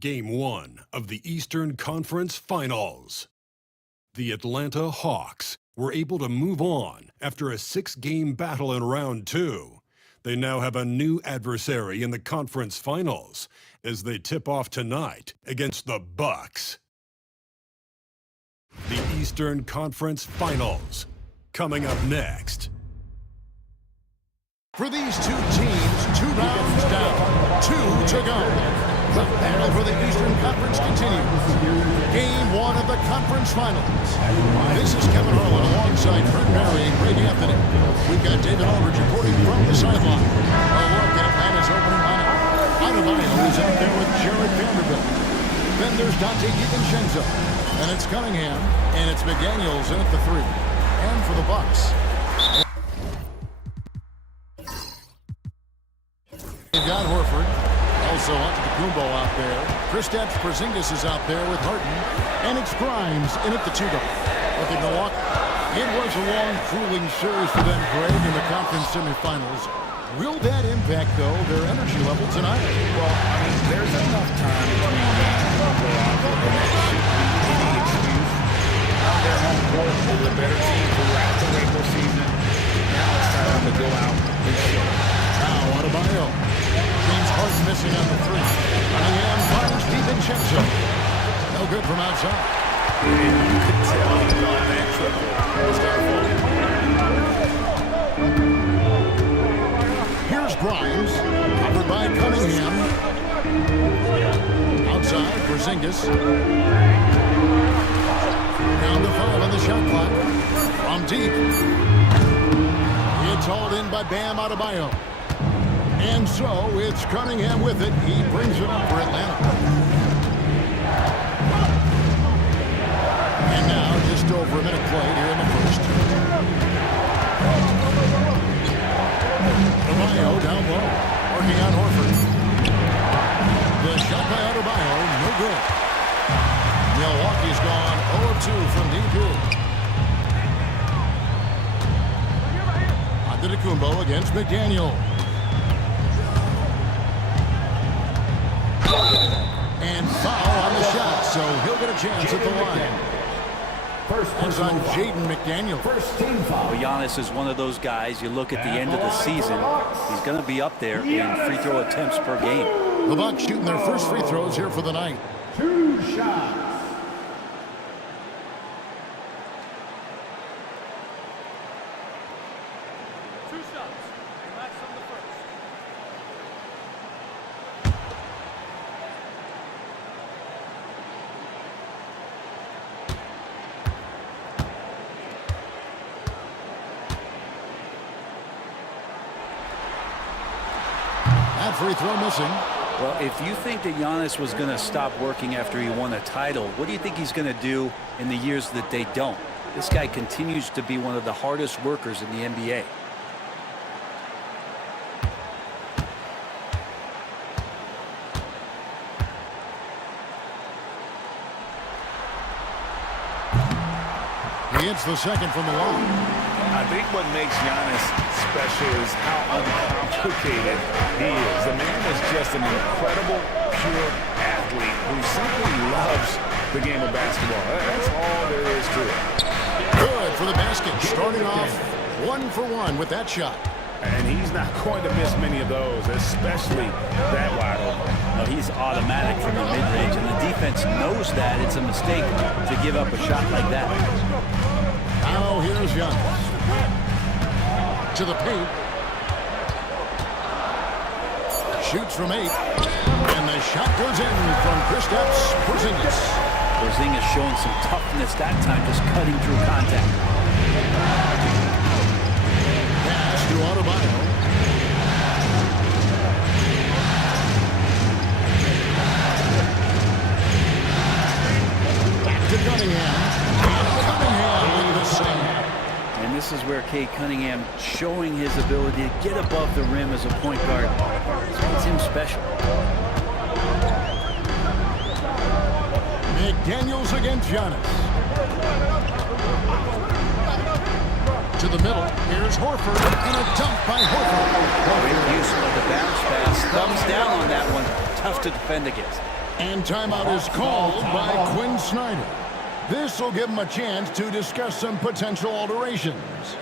Game 1 of the Eastern Conference Finals. The Atlanta Hawks were able to move on after a 6-game battle in round 2. They now have a new adversary in the conference finals as they tip off tonight against the Bucks. The Eastern Conference Finals, coming up next. For these two teams, 2 rounds down, 2 to go. The battle for the Eastern Conference continues. Game 1 of the conference finals. This is Kevin Harlan alongside Fred Barry and Greg Anthony. We've got David Aldridge reporting from the sideline. A look at Atlanta's opening lineup. Adebayo is out there with Jared Vanderbilt. Then there's Dante DiVincenzo. And it's Cunningham. And it's McDaniels in at the 3. And for the Bucks, they've got Horford. Also Antetokounmpo out there. Kristaps Porzingis is out there with Harden. And it's Grimes in at the 2 guard. Look at Milwaukee. It was a long, grueling series for them, Greg, in the conference semifinals. Will that impact, though, their energy level tonight? Well, I mean, there's enough time between games to go off, and that shouldn't be any excuse. They're home court. They're the better team throughout the regular season. Now it's time to go out and show. Now, Adebayo. James Harden missing on the 3. Cunningham finds DiVincenzo. No good from outside. And you could tell he thought that triple was going to fall. Here's Grimes, covered by Cunningham. Outside, Porzingis. Down to 5 on the shot clock. From deep. It's hauled in by Bam Adebayo. And so it's Cunningham with it. He brings it up for Atlanta. And now just over a minute played here in the first. Adebayo down low. Working on Horford. The shot by Adebayo, no good. Milwaukee's gone 0-2 from deep here. Antetokounmpo against McDaniel. And foul on the shot, so he'll get a chance at the line. First on Jaden McDaniel. First team foul. Well, Giannis is one of those guys, you look at the end of the season, he's going to be up there in free throw attempts per game. The Bucks shooting their first free throws here for the night. 2 shots. That free throw missing. Well, if you think that Giannis was going to stop working after he won a title, what do you think he's going to do in the years that they don't? This guy continues to be one of the hardest workers in the NBA. He hits the second from the line. I think what makes Giannis special is how uncomplicated he is. The man is just an incredible, pure athlete who simply loves the game of basketball. That's all there is to it. Good for the basket. Starting off 1 for 1 with that shot. And he's not going to miss many of those, especially that wide open. No, he's automatic from the mid-range, and the defense knows that. It's a mistake to give up a shot like that. Now here's Giannis. To the paint. Shoots from 8. And the shot goes in from Kristaps Porzingis. Porzingis showing some toughness that time, just cutting through contact. Pass to Adebayo. Back to Cunningham. And Cunningham with the save. And this is where Cade Cunningham showing his ability to get above the rim as a point guard. This makes him special. McDaniels against Giannis. To the middle. Here's Horford. And a dunk by Horford. Great use of the bounce pass. Thumbs down on that one. Tough to defend against. And timeout is called by Quinn Snyder. This will give him a chance to discuss some potential alterations.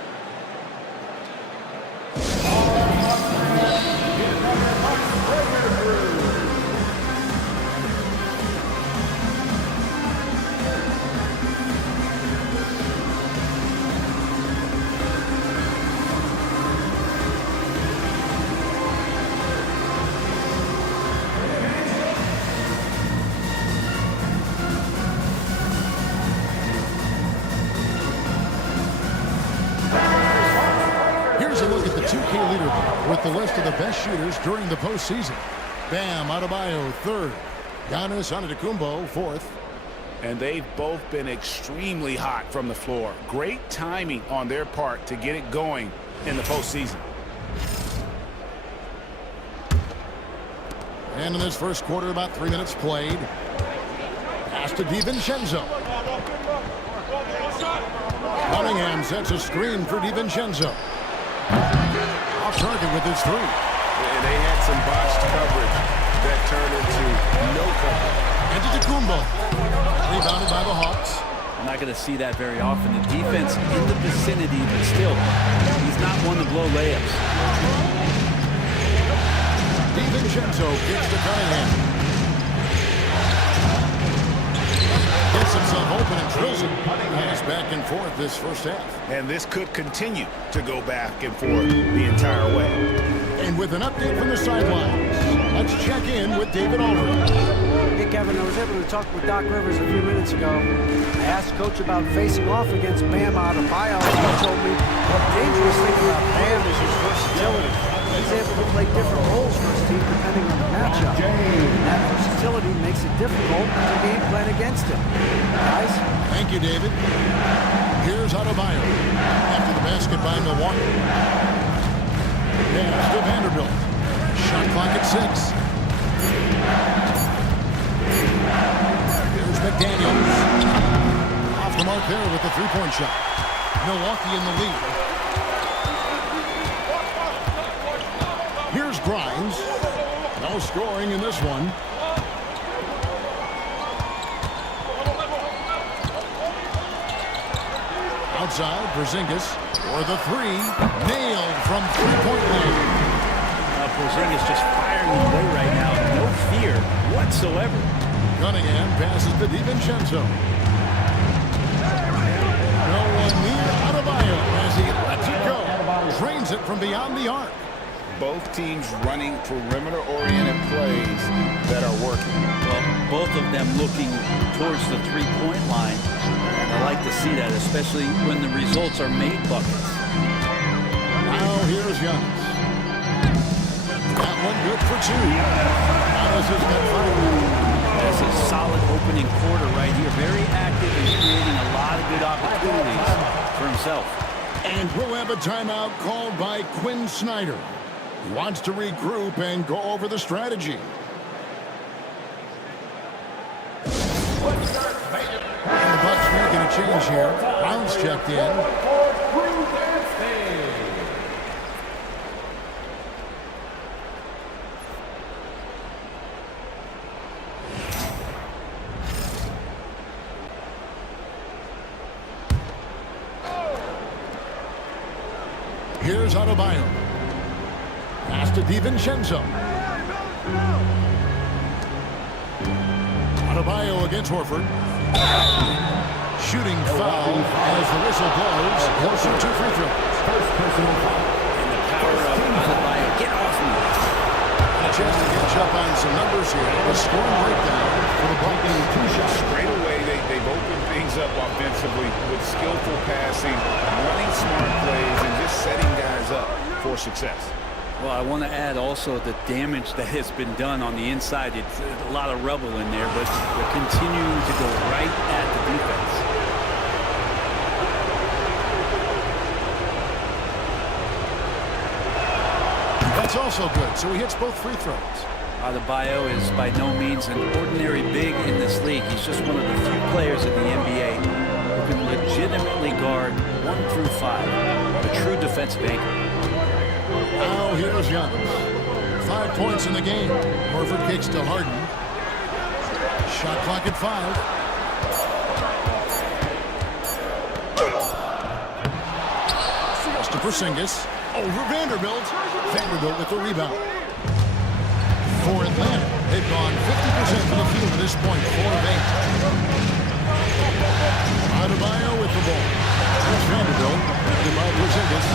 With the list of the best shooters during the postseason. Bam Adebayo third. Giannis Antetokounmpo fourth. And they've both been extremely hot from the floor. Great timing on their part to get it going in the postseason. And in this first quarter, about 3 minutes played. Pass to DiVincenzo. Cunningham sets a screen for DiVincenzo. Off target with his three. And they had some botched coverage that turned into no coverage. Antetokounmpo. Rebounded by the Hawks. I'm not going to see that very often. The defense in the vicinity, but still, he's not one to blow layups. DiVincenzo gets to Cunningham. Gets himself open and drills it. Pass back and forth this first half. And this could continue to go back and forth the entire way. And with an update from the sidelines, let's check in with David Aldridge. Hey, Kevin, I was able to talk with Doc Rivers a few minutes ago. I asked Coach about facing off against Bam Adebayo. He told me the dangerous thing about Bam is his versatility. He's able to play different roles for his team depending on the matchup. And that versatility makes it difficult to game plan against him. Guys? Thank you, David. Here's Adebayo after the basket by Milwaukee. Pass to Vanderbilt. Shot clock at 6. Here's McDaniels. Off the mark there with the three-point shot. Milwaukee in the lead. Here's Grimes. No scoring in this one. Outside, Porzingis for the three. Nailed from three-point line. Porzingis just firing away right now. No fear whatsoever. Cunningham passes to DiVincenzo. No one near Adebayo as he lets it go. Drains it from beyond the arc. Both teams running perimeter-oriented plays that are working. Well, both of them looking towards the three-point line. And I like to see that, especially when the results are made buckets. Now here's Giannis. That one good for two. Giannis has got 5. That's a solid opening quarter right here. Very active and creating a lot of good opportunities for himself. And we'll have a timeout called by Quinn Snyder. He wants to regroup and go over the strategy. And the Bucks making a change here. Brown's checked in. Here's Adebayo. Pass to DiVincenzo. Adebayo against Horford. Shooting foul as the whistle blows. He'll shoot 2 free throws. First personal foul. And the power of Adebayo. Get off me. And a chance to catch up on some numbers here. A scoring breakdown for the Bucks. 2 shots. Straight away, they've opened things up offensively with skillful passing, running smart plays, and just setting guys up for success. Well, I want to add also the damage that has been done on the inside. It's a lot of rubble in there, but they're continuing to go right at the defense. That's also good. So he hits both free throws. Adebayo is by no means an ordinary big in this league. He's just one of the few players in the NBA who can legitimately guard 1 through 5. A true defensive anchor. Now here's Giannis. 5 points in the game. Horford kicks to Harden. Shot clock at 5. Pass to Porzingis. Over Vanderbilt. Vanderbilt with the rebound. For Atlanta, they've gone 50% from the field to this point, 4 of 8. Adebayo with the ball. Here's Vanderbilt. By Porzingis.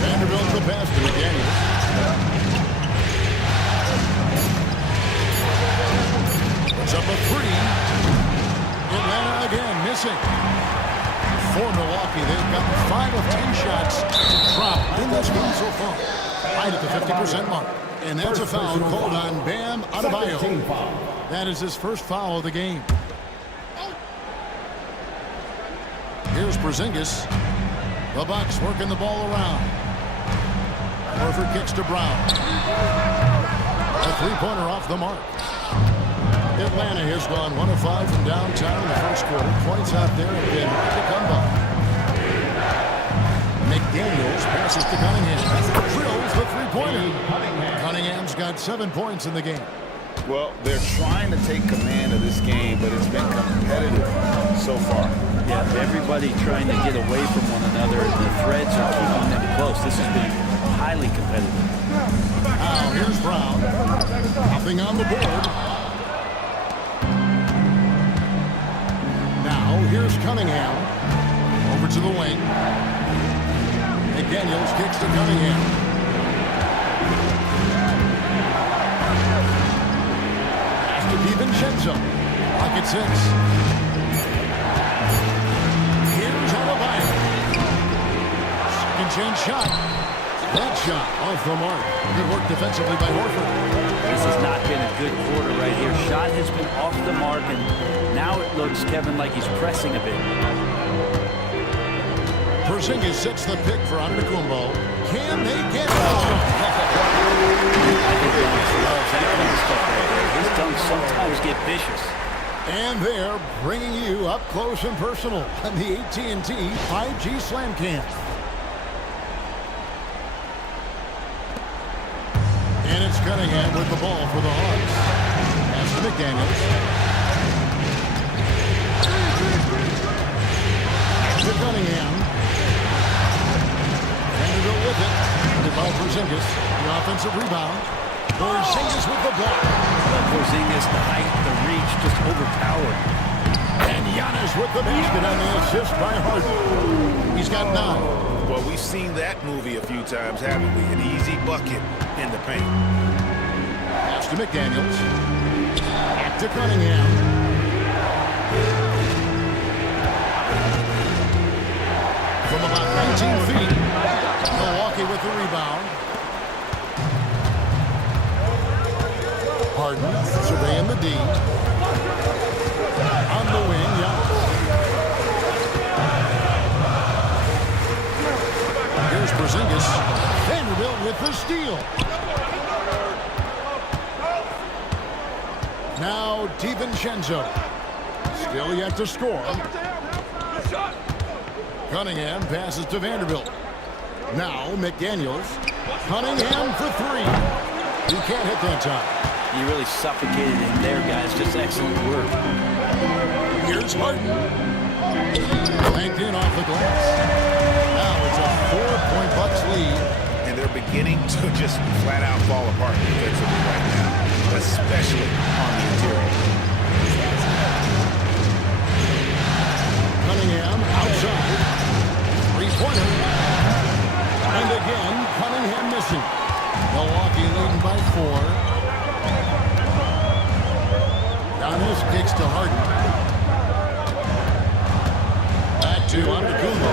Vanderbilt the pass to McDaniels. Puts up a 3. Atlanta again missing. For Milwaukee, they've gotten 5 of 10 shots to drop in this game so far. Right at the 50% mark. And that's a foul called on Bam Adebayo. That is his first foul of the game. Here's Porzingis. The Bucks working the ball around. Horford kicks to Brown. A three-pointer off the mark. Atlanta has gone 1 of 5 from downtown in the first quarter. Points out there have been hard to come by. McDaniels passes to Cunningham. Drills the three-pointer. Cunningham's got 7 points in the game. Well, they're trying to take command of this game, but it's been competitive so far. Yeah, everybody trying to get away from one another. The threads are keeping them close. This has been highly competitive. Now here's Brown. Hopping on the board. Now here's Cunningham. Over to the wing. McDaniels kicks to Cunningham. Pass to DiVincenzo. Pocket 6. Here's Adebayo. Second chance shot. That shot off the mark. Good work defensively by Horford. This has not been a good quarter right here. Shot has been off the mark, and now it looks, Kevin, like he's pressing a bit. Porzingis sets the pick for Antetokounmpo. Can they get it? I think Giannis loves that kind of stuff right there. His dunks sometimes get vicious. And they're bringing you up close and personal on the AT&T 5G Slam Cam. And it's Cunningham with the ball for the Hawks. Pass to McDaniels. To Cunningham. Vanderbilt with it. Under by Porzingis. The offensive rebound. Porzingis with the block. Porzingis, the height, the reach, just overpowered. And Giannis with the basket on the assist by Harden. He's got 9. Well, we've seen that movie a few times, haven't we? An easy bucket in the paint. Pass to McDaniels. Back to Cunningham. From about 19 feet. Milwaukee with the rebound. Harden surveying the D. On the wing, Giannis. Here's Porzingis. Vanderbilt with the steal. Now DiVincenzo. Still yet to score. Cunningham passes to Vanderbilt. Now McDaniels. Cunningham for 3. He can't hit that time. You really suffocated him there, guys. Just excellent work. Here's Harden. Blanked in off the glass. Now it's a 4-point Bucks lead. And they're beginning to just flat out fall apart defensively right now, especially on the interior. Cunningham outside. 3-pointer. And again, Cunningham missing. Milwaukee leading by 4. Giannis kicks to Harden. Back to Antetokounmpo.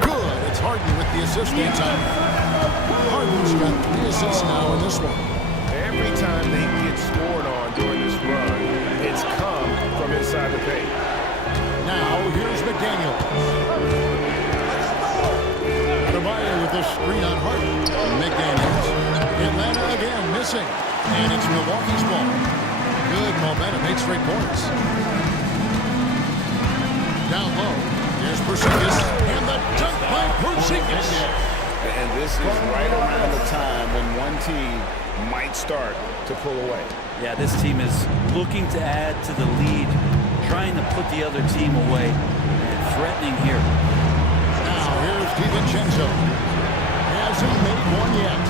Good. It's Harden with the assist that time. Harden's got 3 assists now in this one. Every time they get scored on during this run, it's come from inside the paint. Now here's McDaniel. Adebayo with the screen on Harden. McDaniels. Atlanta again missing. And it's Milwaukee's ball. Good momentum, 8 straight points. Down low, there's Porzingis, and the dunk by Porzingis. And this is right around the time when one team might start to pull away. Yeah, this team is looking to add to the lead, trying to put the other team away, and threatening here. Now here's DiVincenzo. Hasn't made one yet.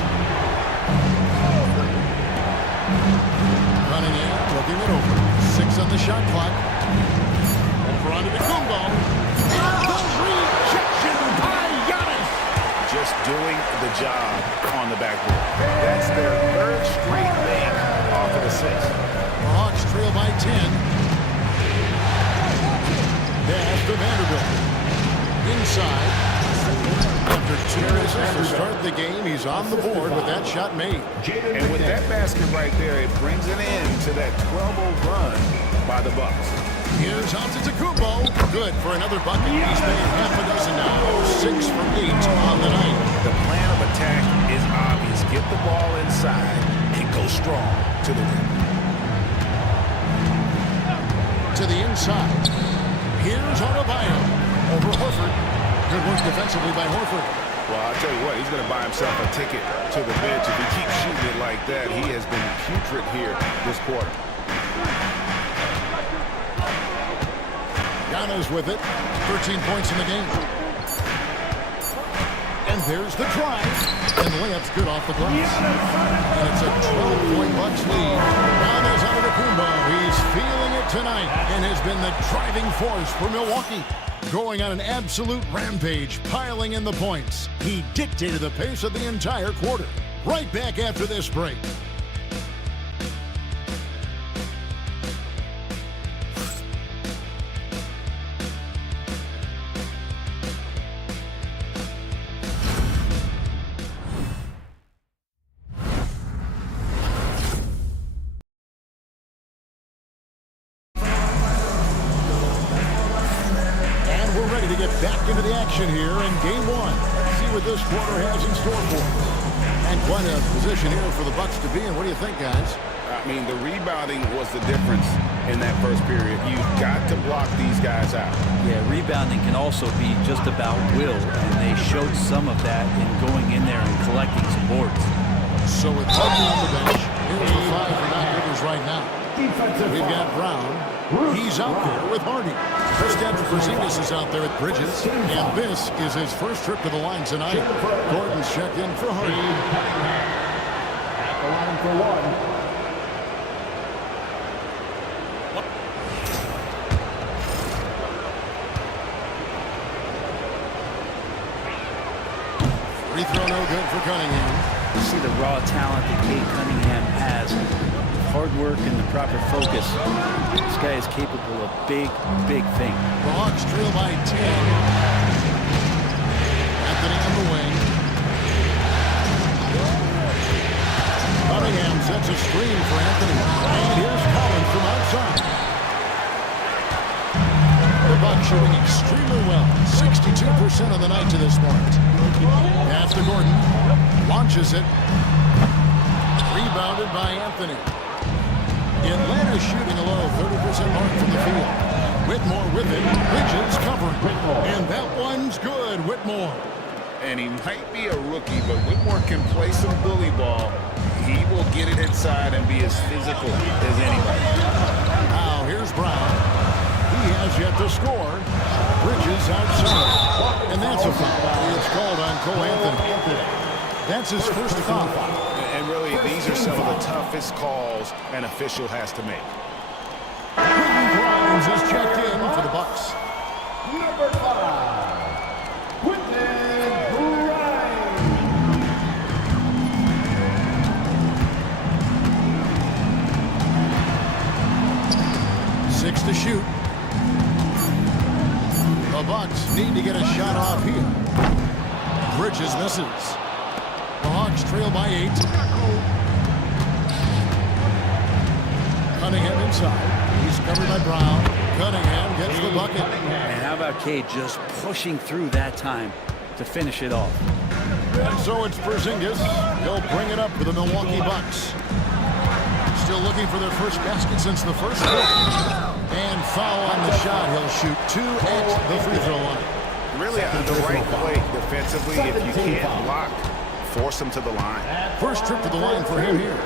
Running in, looking it over. 6 on the shot clock. Over onto the Kumbo. The rejection by Giannis. Just doing the job on the backboard. That's their 3rd straight make off of the 6. The Hawks trail by 10. Pass to Vanderbilt. Inside. After 2 misses to start the game, he's on the board with that shot made. And with that basket right there, it brings an end to that 12-0 run by the Bucks. Here's Antetokounmpo. Good for another bucket. He's made half a dozen now. 6 from 8 on the night. The plan of attack is obvious. Get the ball inside and go strong to the rim. To the inside. Here's Adebayo. Over Horford. Good work defensively by Horford. Well, I'll tell you what, he's going to buy himself a ticket to the bench. If he keeps shooting it like that, he has been putrid here this quarter. Giannis with it. 13 points in the game. And there's the drive. And the layup's good off the glass. And it's a 12-point Bucks lead. Giannis Antetokounmpo. He's feeling it tonight and has been the driving force for Milwaukee. Going on an absolute rampage, piling in the points. He dictated the pace of the entire quarter. Right back after this break. Back into the action here in game 1. Let's see what this quarter has in store for us. And quite a position here for the Bucks to be in. What do you think, guys? I mean, the rebounding was the difference in that first period. You've got to block these guys out. Yeah, rebounding can also be just about will, and they showed some of that in going in there and collecting some boards. So with Hudson on the bench, here's the 5 for Doc Rivers right now. We've got Brown. He's out there with Hardy. Kristaps Porzingis is out there with Bridges. And this is his first trip to the line tonight. Gordon's checked in for Hardy. At the line for 1. Free throw no good for Cunningham. You see the raw talent that Cade Cunningham has. Hard work and the proper focus. This guy is capable of big, big things. The Hawks trail by 10. Anthony on the wing. Cunningham sets a screen for Anthony. And here's Collins from outside. The Bucks shooting extremely well. 62% on the night to this point. Pass to Gordon. Launches it. Rebounded by Anthony. Atlanta shooting a low 30% mark from the field. Whitmore with it. Bridges covering. And that one's good. Whitmore. And he might be a rookie, but Whitmore can play some bully ball. He will get it inside and be as physical as anybody. Now here's Brown. He has yet to score. Bridges outside. And that's a foul. It's called on Cole Anthony. That's his first foul. And really, these are some of the toughest calls an official has to make. Grimes is checked in for the Bucks. Number 5, Whitney Grimes. 6 to shoot. The Bucks need to get a shot off here. Bridges misses. The Hawks trail by 8. Cunningham inside. He's covered by Brown. Cunningham gets the bucket. And how about Cade just pushing through that time to finish it off? And so it's Porzingis. He'll bring it up for the Milwaukee Bucks. Still looking for their first basket since the first quarter. And foul on the shot. He'll shoot 2 at the free throw line. Really the right play defensively. If you can't block force him to the line. First trip to the line for him here.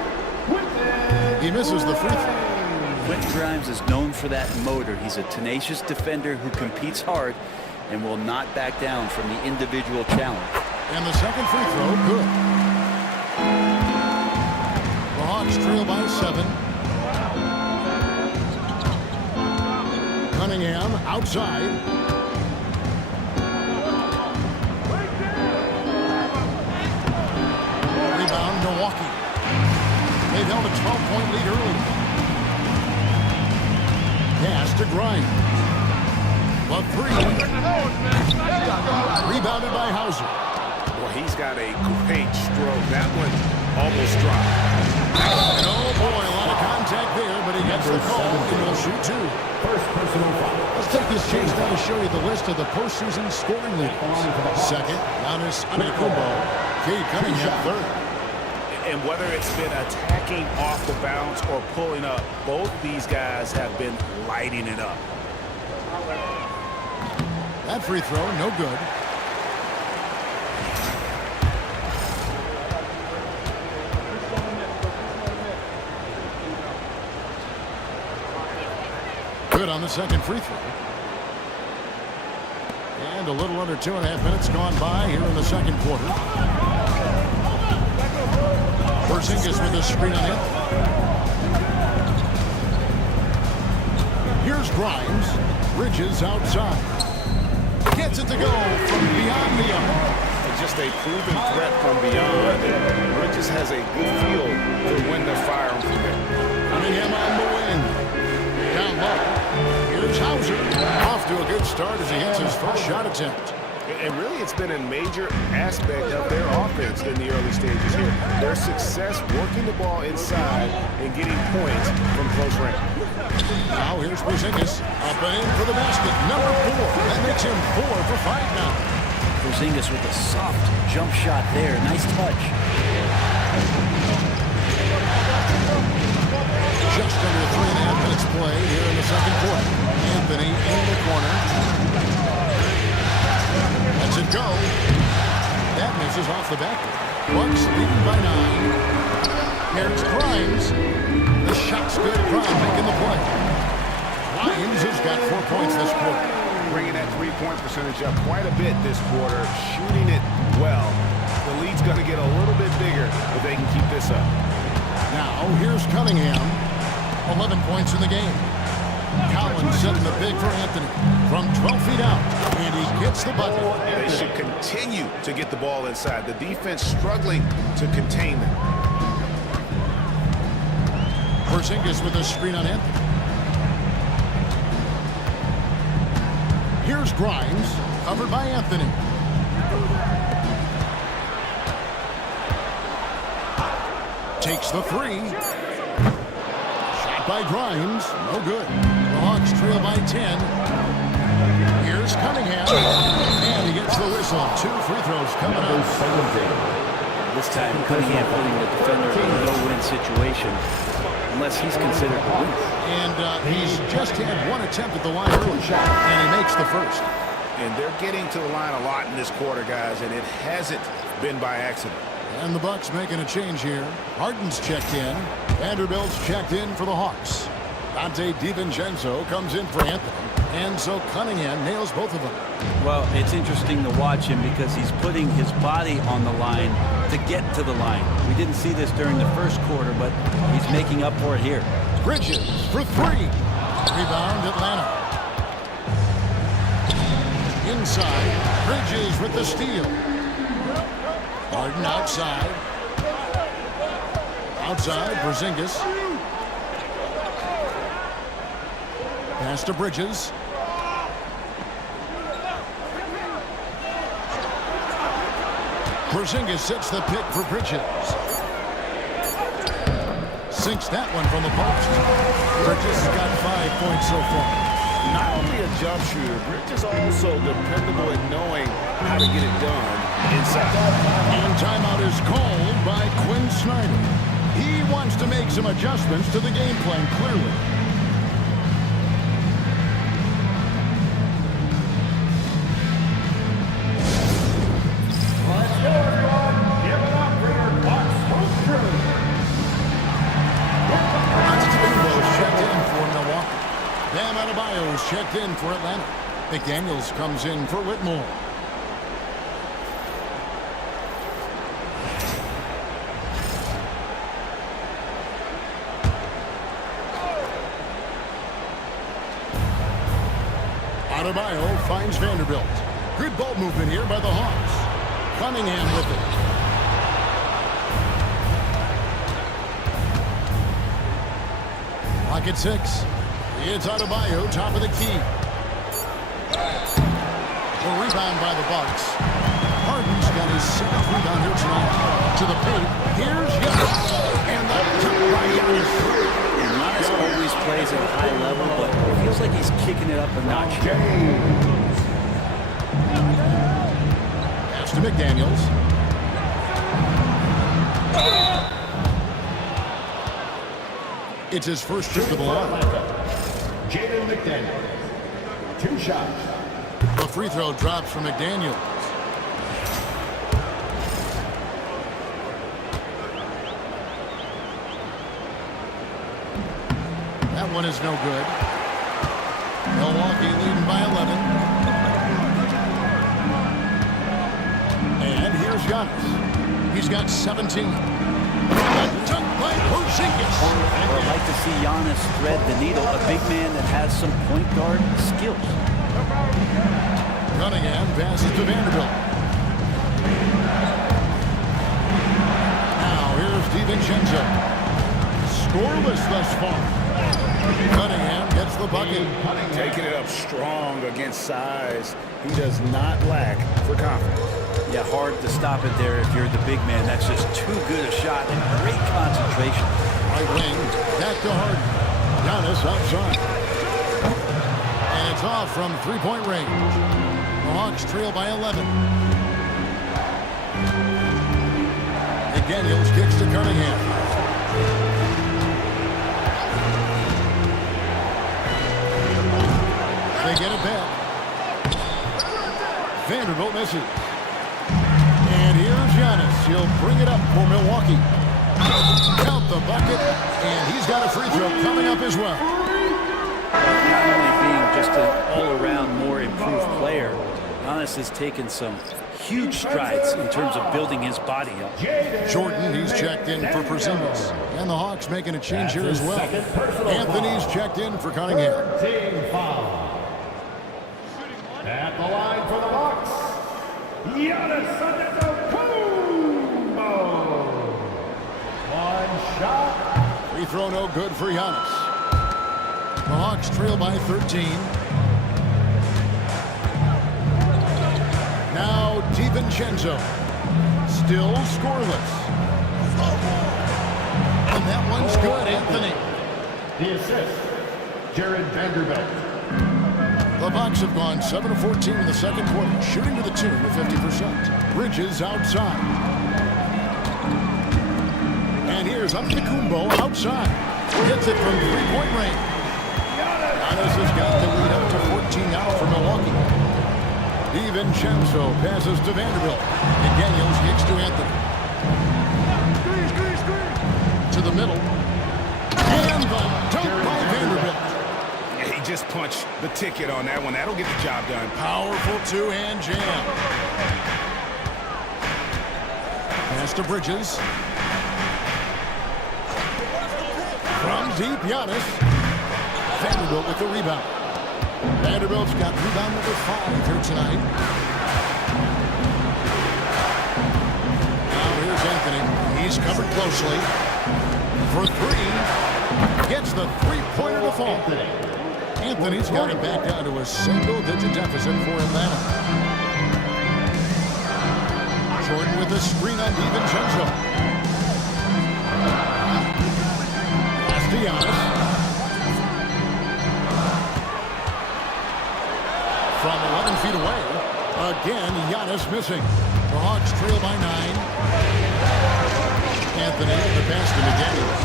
He misses the free throw. Quentin Grimes is known for that motor. He's a tenacious defender who competes hard and will not back down from the individual challenge. And the second free throw, good. The Hawks trail by 7. Cunningham outside. Rebound, Milwaukee. They've held a 12-point lead early. Pass to Grimes. The three. Rebounded by Hauser. Well, he's got a great stroke. That one almost dropped. And oh boy, a lot of contact there, but he gets the call and will shoot 2. First personal foul. Let's take this chance now to show you the list of the postseason scoring leaders. Second, Giannis Antetokounmpo. Cade Cunningham third. And whether it's been attacking off the bounce or pulling up, both these guys have been lighting it up. That free throw, no good. Good on the second free throw. And a little under 2.5 minutes gone by here in the second quarter. Porzingis with a screen on it. Here's Grimes. Bridges outside. Gets it to go from beyond the arc. Just a proven threat from beyond. Bridges has a good feel for when to fire him from there. Cunningham on the wing. Down low. Here's Hauser. Off to a good start as he hits his first shot attempt. And really, it's been a major aspect of their offense in the early stages here. Their success working the ball inside and getting points from close range. Now here's Porzingis. Up and in for the basket. Number 4. That makes him 4 for 5 now. Porzingis with a soft jump shot there. Nice touch. Just under 3.5 minutes play here in the second quarter. Anthony in the corner. Lets it go. That misses off the back. Bucks leading by 9. Here's Grimes. The shot's good. Grimes making the play. Grimes has got 4 points this quarter. Bringing that three-point percentage up quite a bit this quarter. Shooting it well. The lead's going to get a little bit bigger if they can keep this up. Now here's Cunningham. 11 points in the game. Collins setting the big for Anthony from 12 feet out, and he gets the bucket. They should continue to get the ball inside. The defense struggling to contain them. Porzingis with a screen on Anthony. Here's Grimes, covered by Anthony. Takes the three. By Grimes, no good. The Hawks trail by 10. Here's Cunningham, and he gets the whistle. 2 free throws coming up. This time, Cunningham putting the defender in a no-win situation, unless he's considered the win. And he's just had 1 attempt at the line early, and he makes the first. And they're getting to the line a lot in this quarter, guys, and it hasn't been by accident. And the Bucks making a change here. Harden's checked in. Vanderbilt's checked in for the Hawks. Dante DiVincenzo comes in for Anthony. And so Cunningham nails both of them. Well, it's interesting to watch him because he's putting his body on the line to get to the line. We didn't see this during the first quarter, but he's making up for it here. Bridges for 3. Rebound Atlanta. Inside. Bridges with the steal. Harden outside. Outside, Porzingis. Pass to Bridges. Porzingis sets the pick for Bridges. Sinks that one from the post. Bridges has got 5 points so far. Not only a jump shooter, Bridges also dependable at knowing how to get it done inside. And timeout is called by Quinn Snyder. He wants to make some adjustments to the game plan, clearly. Let's go, everyone. Give it up. Adebayo's checked in for Atlanta. McDaniels comes in for Whitmore. Adebayo finds Vanderbilt. Good ball movement here by the Hawks. Cunningham with it. Lock at 6. It's Adebayo, top of the key. A rebound by the Bucks. Harden's got his 7th rebound here tonight. To the paint. Here's Giannis. And the jump by Giannis. And Giannis always plays at a high level, but it feels like he's kicking it up a notch. Pass to McDaniels. It's his first trip to the line. Jaden McDaniels. 2 shots. The free throw drops from McDaniels. That one is no good. Milwaukee leading by 11. And here's Giannis. He's got 17. Dunk by Porzingis. Well, I'd like to see Giannis thread the needle, a big man that has some point guard skills. Cunningham passes to Vanderbilt. Now here's DiVincenzo. Scoreless thus far. Cunningham gets the bucket. Taking it up strong against size. He does not lack for confidence. Yeah, hard to stop it there if you're the big man. That's just too good a shot and great concentration. Right wing, back to Harden. Giannis outside. And it's off from three-point range. The Hawks trail by 11. McDaniels kicks to Cunningham. They get it back. Vanderbilt misses. And here's Giannis. He'll bring it up for Milwaukee. Count the bucket, and he's got a free throw coming up as well. Not only being just an all-around more improved player, Giannis has taken some huge strides in terms of building his body up. Jordan, he's checked in for Porzingis. And the Hawks making a change here as well. Anthony's checked in for Cunningham. Team foul. At the line for the Bucks, Giannis Antetokounmpo. 1 shot. Free throw no good for Giannis. The Hawks trail by 13. Now DiVincenzo. Still scoreless. And that one's good, Anthony. The assist, Jared Vanderbilt. The Bucks have gone 7 of 14 in the second quarter, shooting to the tune of 50%. Bridges outside. And here's Antetokounmpo outside. Hits it from three-point range. Giannis has got the lead up to 14 now for Milwaukee. DiVincenzo passes to Vanderbilt. McDaniels kicks to Anthony. To the middle. And the dunk by Vanderbilt. Yeah, he just punched the ticket on that one. That'll get the job done. Powerful two-hand jam. Pass to Bridges. From deep, Giannis. Vanderbilt with the rebound. Vanderbilt's got rebound number 5 here tonight. Now here's Anthony. He's covered closely. For 3. Gets the three-pointer to fall. Anthony's got it back down to a single-digit deficit for Atlanta. Jordan with a screen on DiVincenzo. Pass to Giannis. From 11 feet away. Again, Giannis missing. The Hawks trail by 9. Anthony with the pass to McDaniels.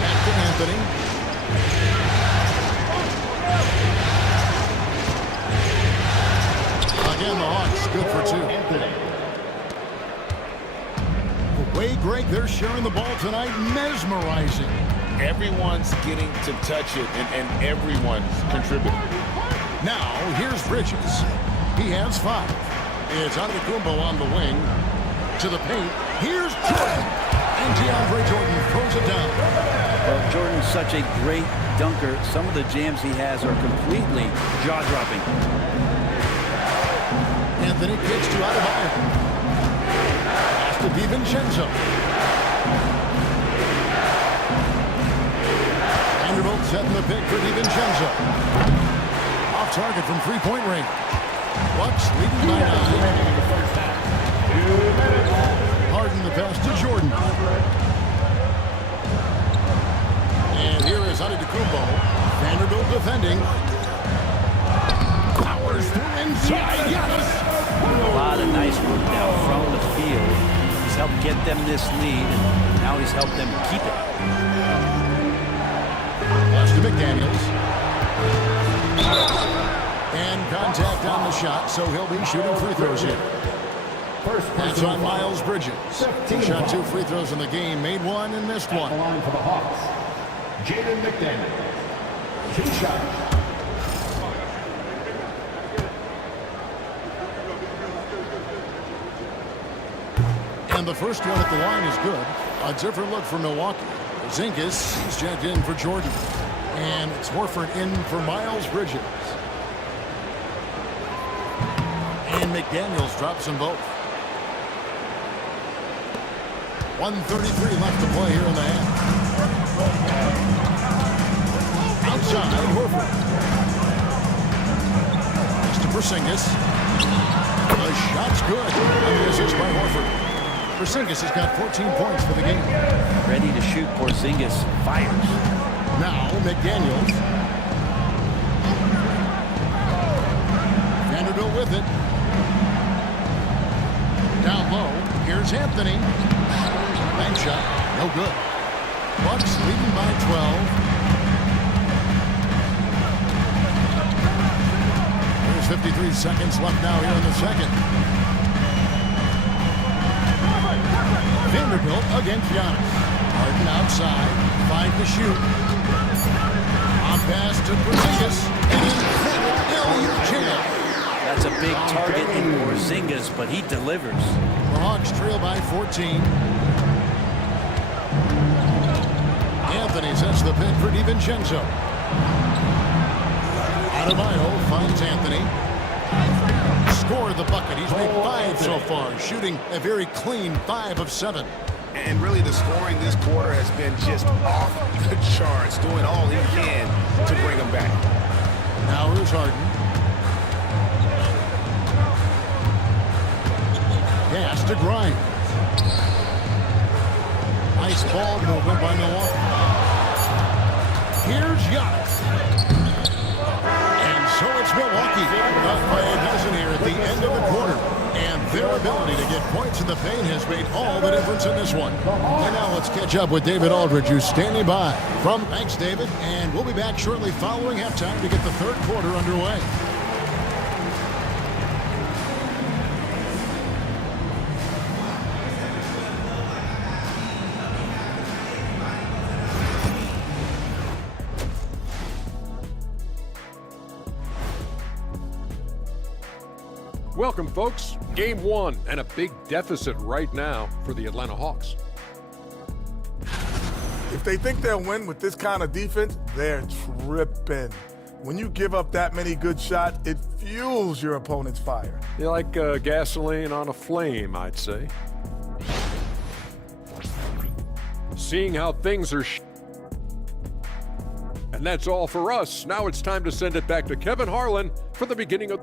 Back to Anthony. Again, the Hawks good for 2. The way, Greg, they're sharing the ball tonight, mesmerizing. Everyone's getting to touch it, and everyone's contributing. Now, here's Bridges. He has 5. It's Antetokounmpo on the wing. To the paint. Here's Jordan. And DeAndre Jordan throws it down. Well, Jordan's such a great dunker. Some of the jams he has are completely jaw-dropping. Anthony kicks to Adebayo. Pass to DiVincenzo. Vanderbilt setting the pick for DiVincenzo. Off target from three-point range. Bucks leading by 9. Harden the pass to Jordan. And here is Antetokounmpo. Vanderbilt defending. Powers through inside. Giannis. A lot of nice work now from the field. He's helped get them this lead, and now he's helped them keep it. Pass to McDaniels. And contact on the shot, so he'll be shooting free throws here. That's on Miles Bridges. He shot 2 free throws in the game, made 1 and missed 1. At the line for the Hawks, Jaden McDaniels. 2 shots. And the first one at the line is good. A different look for Milwaukee. Zingas is checked in for Jordan. And it's Horford in for Miles Bridges. And McDaniels drops them both. 1:33 left to play here in the half. Outside, Horford. Next to Porzingis. The shot's good. And the assist by Horford. Porzingis has got 14 points for the game. Ready to shoot. Porzingis fires. Now McDaniels. Vanderbilt with it. Down low. Here's Anthony. Bank shot. No good. Bucks leading by 12. There's 53 seconds left now here in the second. Vanderbilt against Giannis. Harden outside. 5 to shoot. On pass to Porzingis. And Atl Mil G1. That's a big target in Porzingis, but he delivers. The Hawks trail by 14. Anthony sets the pick for DiVincenzo. Adebayo finds Anthony. Scored the bucket. He's made 5 so far, shooting a very clean 5 of 7. And really, the scoring this quarter has been just off the charts, doing all he can to bring them back. Now here's Harden. Pass to Grimes. Nice ball movement by Milwaukee. Here's Giannis. And so it's Milwaukee. Up by a dozen here at the end of the quarter. And their ability to get points in the paint has made all the difference in this one. And now let's catch up with David Aldridge, who's standing by. Thanks, David. And we'll be back shortly following halftime to get the third quarter underway. Welcome, folks. Game 1 and a big deficit right now for the Atlanta Hawks. If they think they'll win with this kind of defense, they're tripping. When you give up that many good shots, it fuels your opponent's fire. You're like gasoline on a flame, I'd say. Seeing how things are and that's all for us. Now it's time to send it back to Kevin Harlan for the beginning of...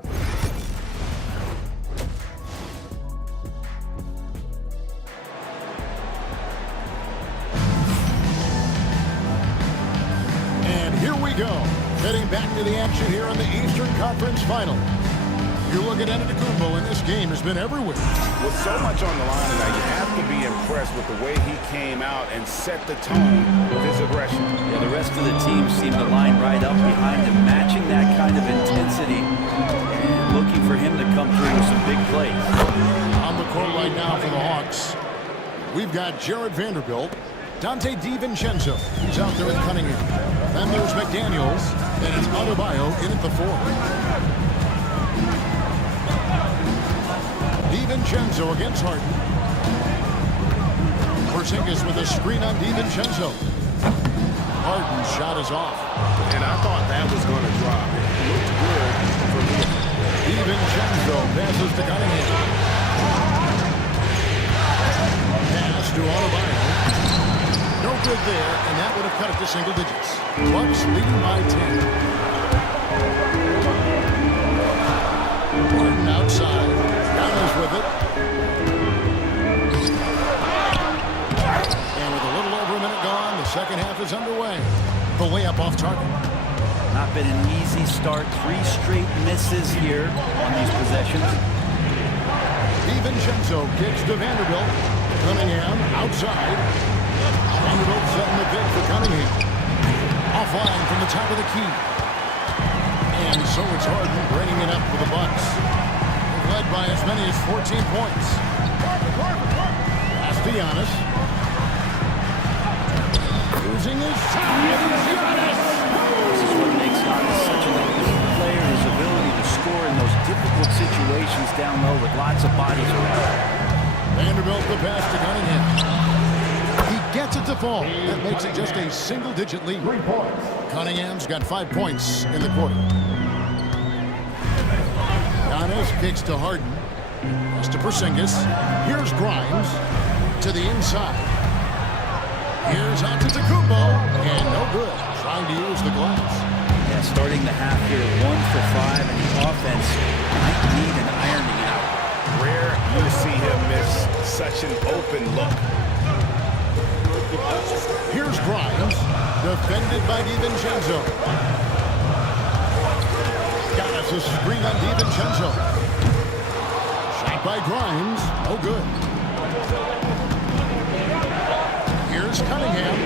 Go. Heading back to the action here in the Eastern Conference Final. You look at Antetokounmpo, and this game has been everywhere. With so much on the line tonight, you have to be impressed with the way he came out and set the tone with his aggression. Yeah, the rest of the team seem to line right up behind him, matching that kind of intensity and looking for him to come through with some big plays. On the court right now for the Hawks, we've got Jared Vanderbilt. Dante DiVincenzo. He's out there with Cunningham. Then there's McDaniels. Then it's Adebayo in at the 4. DiVincenzo against Harden. Porzingis with a screen on DiVincenzo. Harden's shot is off. And I thought that was going to drop. It looked good for me. DiVincenzo passes to Cunningham. Pass to Adebayo. No good there, and that would have cut it to single digits. Bucks leading by 10. Harden outside. Giannis with it. And with a little over a minute gone, the second half is underway. The layup off target. Not been an easy start. 3 straight misses here on these possessions. DiVincenzo kicks to Vanderbilt. Cunningham outside. Vanderbilt setting the pick for Cunningham. Offline from the top of the key. And so it's Harden bringing it up for the Bucks. They've led by as many as 14 points. Pass to Giannis. Losing his time. This is what makes Giannis such an elite player, his ability to score in those difficult situations down low with lots of bodies around. Vanderbilt the pass to Cunningham. He gets it to fall. That makes it just a single-digit lead. 3 points. Cunningham's got 5 points in the quarter. Giannis kicks to Harden. Pass to Porzingis. Here's Grimes to the inside. Here's Antetokounmpo, and no good. Trying to use the glass. Yeah, starting the half here 1 for 5, and the offense might need an ironing out. Rare you see him miss such an open look. Here's Grimes, defended by DiVincenzo. Giannis a screen on DiVincenzo. Shot by Grimes, no good. Here's Cunningham.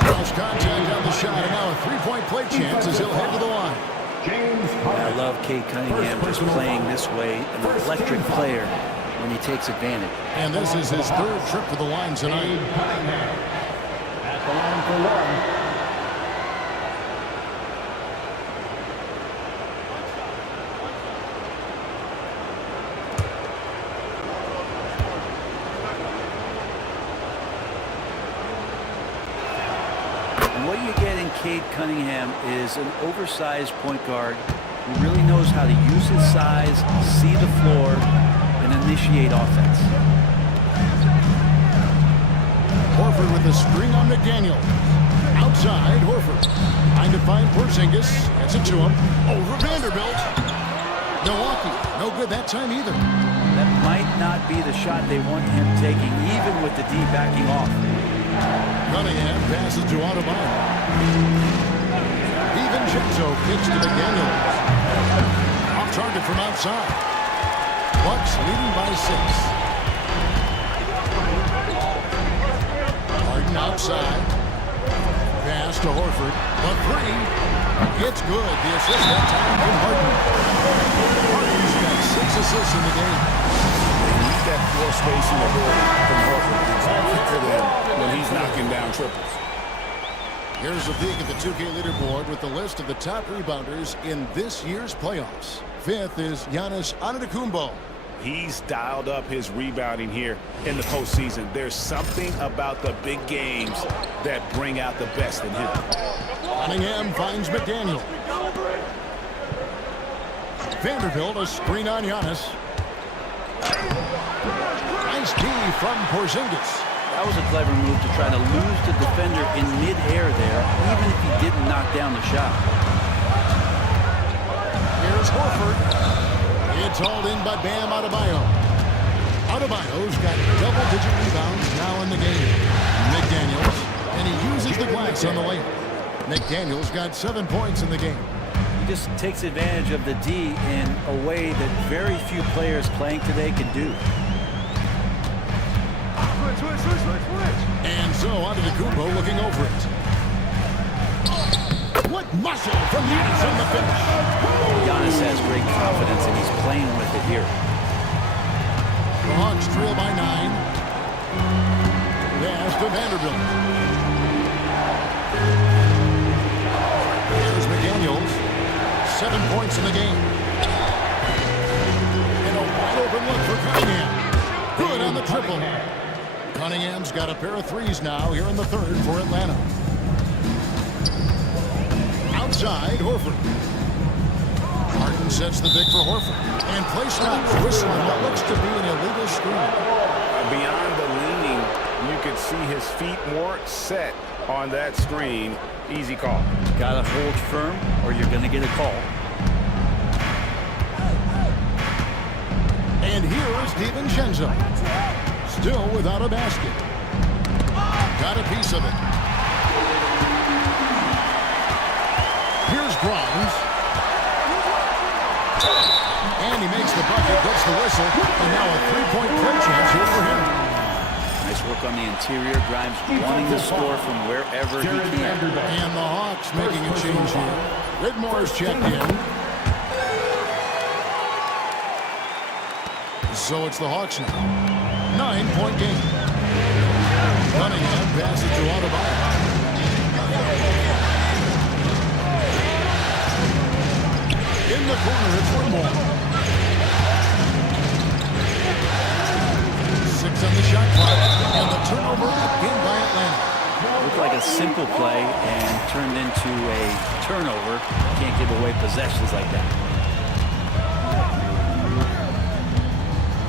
Cross contact on the shot, and now a 3-point play chance as he'll head to the line. I love Cade Cunningham just playing this way, an electric player when he takes advantage. And this is his 3rd trip to the line tonight. At the line for 1. And what you get in Cade Cunningham is an oversized point guard who really knows how to use his size, see the floor, and initiate offense. Horford with the screen on McDaniel. Outside, Horford. Trying to find Porzingis. Gets it to him. Over Vanderbilt. Milwaukee. No good that time either. That might not be the shot they want him taking, even with the D backing off. Cunningham passes to Adebayo. DiVincenzo kicks to McDaniel. Off target from outside. Bucks leading by 6. Harden outside. Pass to Horford. The 3. It's good. The assist that time from Harden. Harden's got 6 assists in the game. They need that floor spacing ability from Horford. Exactly for them when he's knocking down triples. Here's a peek at the 2K leaderboard with the list of the top rebounders in this year's playoffs. 5th is Giannis Antetokounmpo. He's dialed up his rebounding here in the postseason. There's something about the big games that bring out the best in him. Cunningham finds McDaniel. Vanderbilt a screen on Giannis. Nice D from Porzingis. That was a clever move to try to lose the defender in mid-air there, even if he didn't knock down the shot. Here's Horford. It's hauled in by Bam Adebayo. Adebayo's got double-digit rebounds now in the game. McDaniels, and he uses the glass on the layup. McDaniels got 7 points in the game. He just takes advantage of the D in a way that very few players playing today can do. And so Antetokounmpo looking over it. What muscle from Giannis on the finish. Giannis has great confidence and he's playing with it here. The Hawks trail by 9. Pass to Vanderbilt. Here's McDaniels. 7 points in the game. And a wide open look for Cunningham. Good on the triple. Cunningham's got a pair of threes now here in the third for Atlanta. Outside, Horford. Harden sets the pick for Horford. And placed out the whistle on what looks to be an illegal screen. Beyond the leaning, you could see his feet more set on that screen. Easy call. Gotta hold firm or you're gonna get a call. And here is DiVincenzo. Still without a basket. Got a piece of it. Here's Grimes. And he makes the bucket, gets the whistle, and now a three-point play chance here for him. Nice work on the interior. Grimes wanting to score from wherever he can. And the Hawks making a change here. Whitmore's checked in. So it's the Hawks now. 9-point game. Cunningham passes to Adebayo. In the corner, it's Whitmore. 6 on the shot clock. And the turnover again by Atlanta. Looked like a simple play and turned into a turnover. Can't give away possessions like that.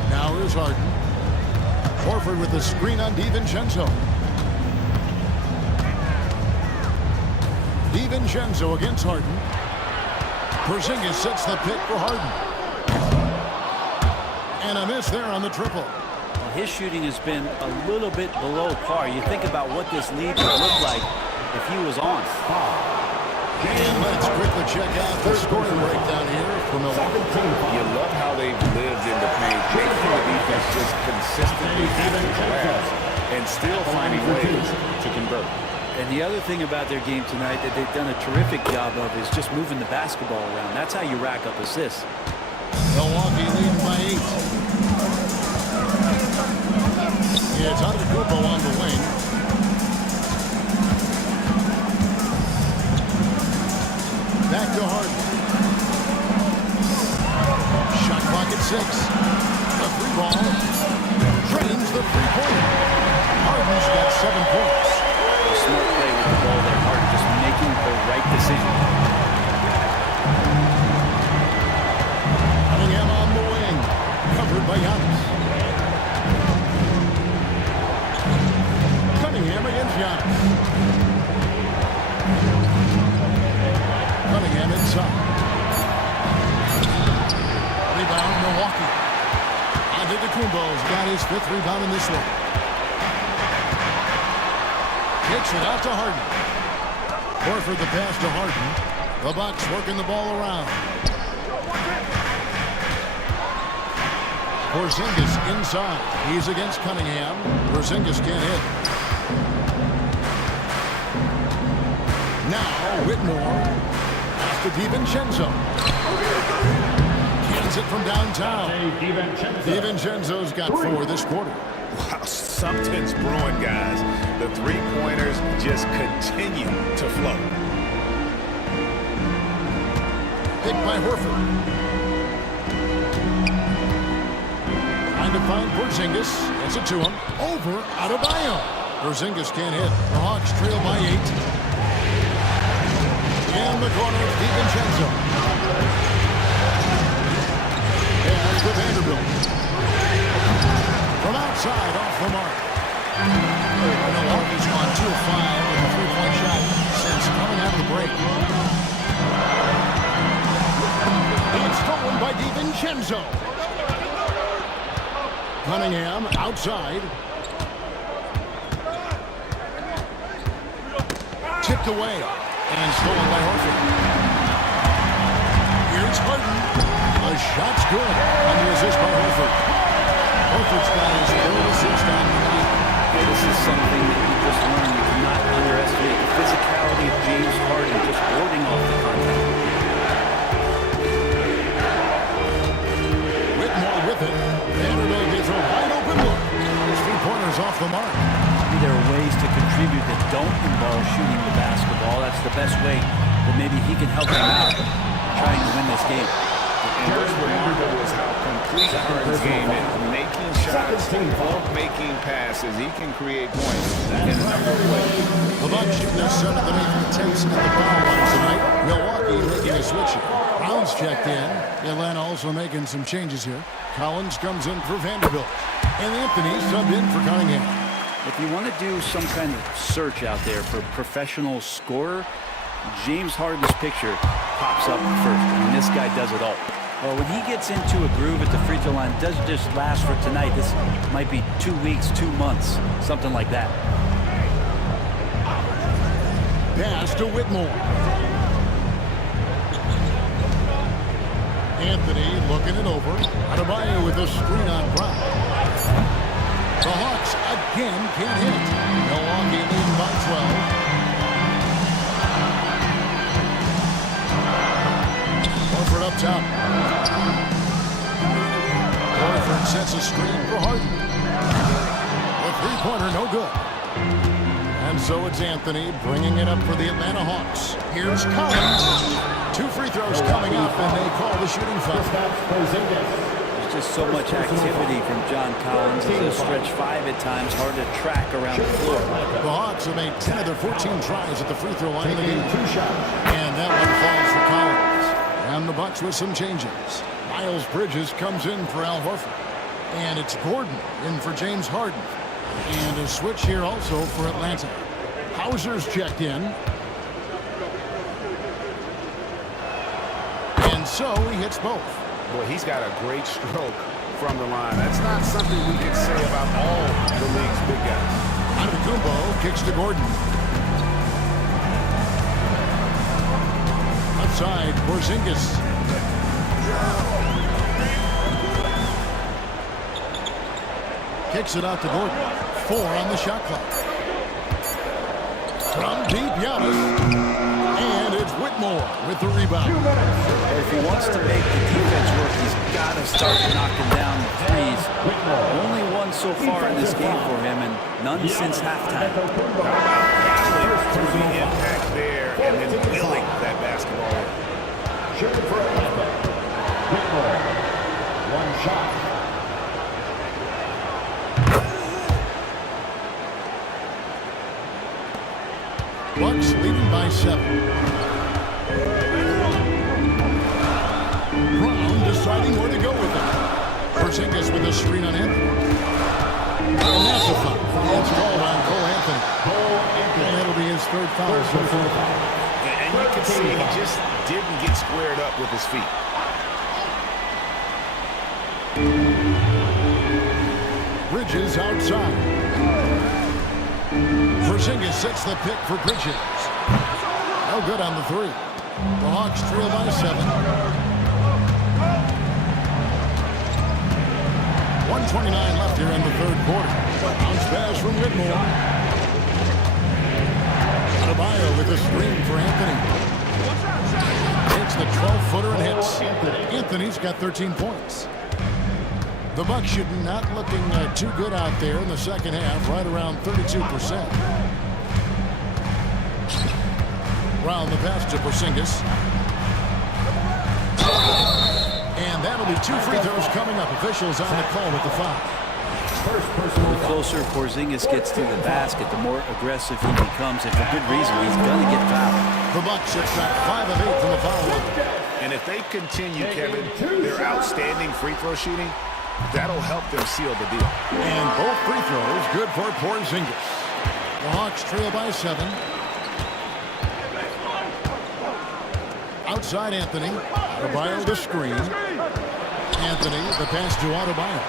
Now here's Harden. Horford with the screen on DiVincenzo. DiVincenzo against Harden. Porzingis sets the pick for Harden. And a miss there on the triple. Well, his shooting has been a little bit below par. You think about what this lead would look like if he was on. And let's quickly check out the scoring breakdown here from Milwaukee. You love how they've lived in the paint. Making the defense just consistently having collapse and still finding ways to convert. And the other thing about their game tonight that they've done a terrific job of is just moving the basketball around. That's how you rack up assists. Milwaukee leading by 8. Yeah, it's Antetokounmpo on the wing. Back to Harden. Shot clock at 6. The free ball. Drains the three-pointer. Harden's got 7 points. A smart play with the ball there. Harden just making the right decision. Cunningham on the wing. Covered by Giannis. Cunningham against Giannis. Cunningham inside. Rebound, Milwaukee. Antetokounmpo's got his 5th rebound in this one. Kicks it out to Harden. Horford the pass to Harden. The Bucks working the ball around. Porzingis inside. He's against Cunningham. Porzingis can't hit. Now Whitmore. Pass to DiVincenzo. Cans it from downtown. DiVincenzo's got 4 this quarter. Wow, something's brewing, guys. The three-pointers just continue to flow. Picked by Horford. Trying to find Porzingis. Gets it to him. Over Adebayo. Porzingis can't hit. The Hawks trail by 8. In the corner, DiVincenzo. And to Vanderbilt. From outside, off the mark. Milwaukee's gone 2 of 5 with a three-point shot since coming out of the break. It's stolen by DiVincenzo. Cunningham outside. Tipped away and stolen by Horford. Here's Harden. The shot's good on the assist by Horford. Horford's got his 3rd assist on the night. Yeah, this is something that you just learned. You cannot underestimate the physicality of James Harden just warding off the contact. Whitmore with it. Vanderbilt gets a wide open look. His 3-pointer's off the mark. maybe there are ways to contribute that don't involve shooting the basketball. That's the best way that maybe he can help them out trying to win this game. And what's remarkable is how complete Harden's game is. Making shots, making passes. He can create points in a number of ways. The Bucks shooting their 7th and 8th attempts at the foul line tonight. Milwaukee making a switch here. Brown's checked in. Atlanta also making some changes here. Collins comes in for Vanderbilt. And Anthony subbed in for Cunningham. If you want to do some kind of search out there for professional scorer, James Harden's picture pops up first. I mean, this guy does it all. Well, when he gets into a groove at the free throw line, it doesn't just last for tonight. This might be 2 weeks, 2 months, something like that. Pass to Whitmore. Anthony looking it over. Adebayo with a screen on Brown. The Hawks again can't hit. Milwaukee leading by 12. Horford up top. Horford sets a screen for Harden. The three-pointer no good. And so it's Anthony bringing it up for the Atlanta Hawks. Here's Collins. 2 free throws coming up, and they call the shooting foul. There's just so much activity from John Collins. As a stretch 5 at times, hard to track around the floor. The Hawks have made 10 of their 14 tries at the free throw line in the game. And that one falls for Collins. And the Bucks with some changes. Miles Bridges comes in for Al Horford. And it's Gordon in for James Harden. And a switch here also for Atlanta. Hauser's checked in. And so he hits both. Boy, he's got a great stroke from the line. That's not something we can say about all the league's big guys. Antetokounmpo kicks to Gordon. Outside, Porzingis. Kicks it out to Gordon. 4 on the shot clock. From deep, Giannis. And it's Whitmore with the rebound. If he wants to make the defense work, he's got to start knocking down the threes. Only one so far in this game for him, and none since halftime. Through the impact there and then willing that basketball. Shooting for Atlanta. Whitmore. 1 shot. Bucks leading by 7. Brown deciding where to go with it. Porzingis with a screen on Anthony. And that's a foul. It's called on Cole Anthony. And that'll be his 3rd foul so far. And you can see he just didn't get squared up with his feet. Bridges outside. Porzingis sets the pick for Bridges. No good on the 3. The Hawks trail by 7. 1:29 left here in the 3rd quarter. Bounce pass from Whitmore. Adebayo with a screen for Anthony. Takes the 12-footer and hits. Anthony's got 13 points. The Bucks shooting not looking too good out there in the second half, right around 32%. Round the pass to Porzingis. And that'll be 2 free throws coming up. Officials on the call with the foul. The closer Porzingis gets to the basket, the more aggressive he becomes, and for good reason. He's going to get fouled. The Bucks have shot 5 of 8 from the foul line. And if they continue, Kevin, their outstanding free throw shooting, that'll help them seal the deal. And both free throws good for Porzingis. The Hawks trail by 7. Outside Anthony. Adebayo the screen. Anthony, the pass to Adebayo.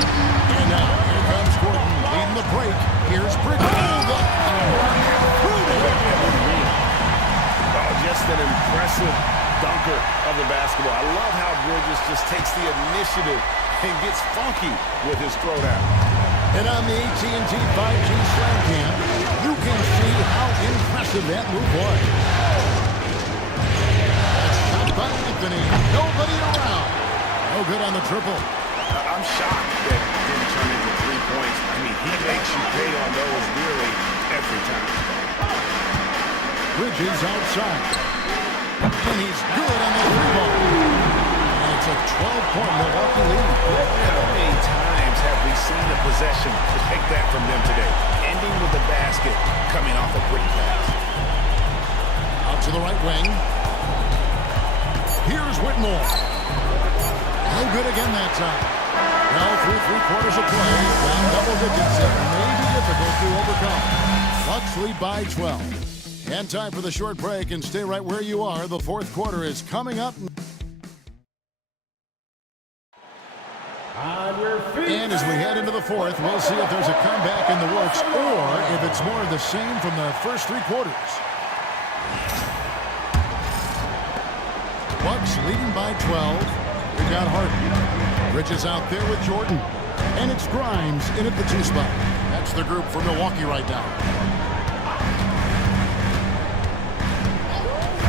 And now here comes Gordon leading the break. Here's Bridges. Just an impressive dunker of the basketball. I love how Bridges just takes the initiative and gets funky with his throwdown. And on the AT&T 5G Slam Cam, you can see how impressive that move was. Shot by Anthony. Nobody around. No good on the triple. I'm shocked that it didn't turn into 3 points. I mean, he makes you pay Bridges outside. And he's good on the three ball. And it's a 12-point Milwaukee lead. How many times have we seen a possession like that from them today? Ending with the basket coming off a quick pass. Out to the right wing. Here's Whitmore. No good again that time. Well, through 3/4 of play, down double digits, it may be difficult to overcome. Bucks lead by 12. And time for the short break, and stay right where you are. The fourth quarter is coming up. On your feet. And as we head into the fourth, we'll see if there's a comeback in the works or if it's more of the same from the first 3 quarters. Bucks leading by 12. We've got Harden. Bridges out there with Jordan. And it's Grimes in at the 2 spot. That's the group for Milwaukee right now.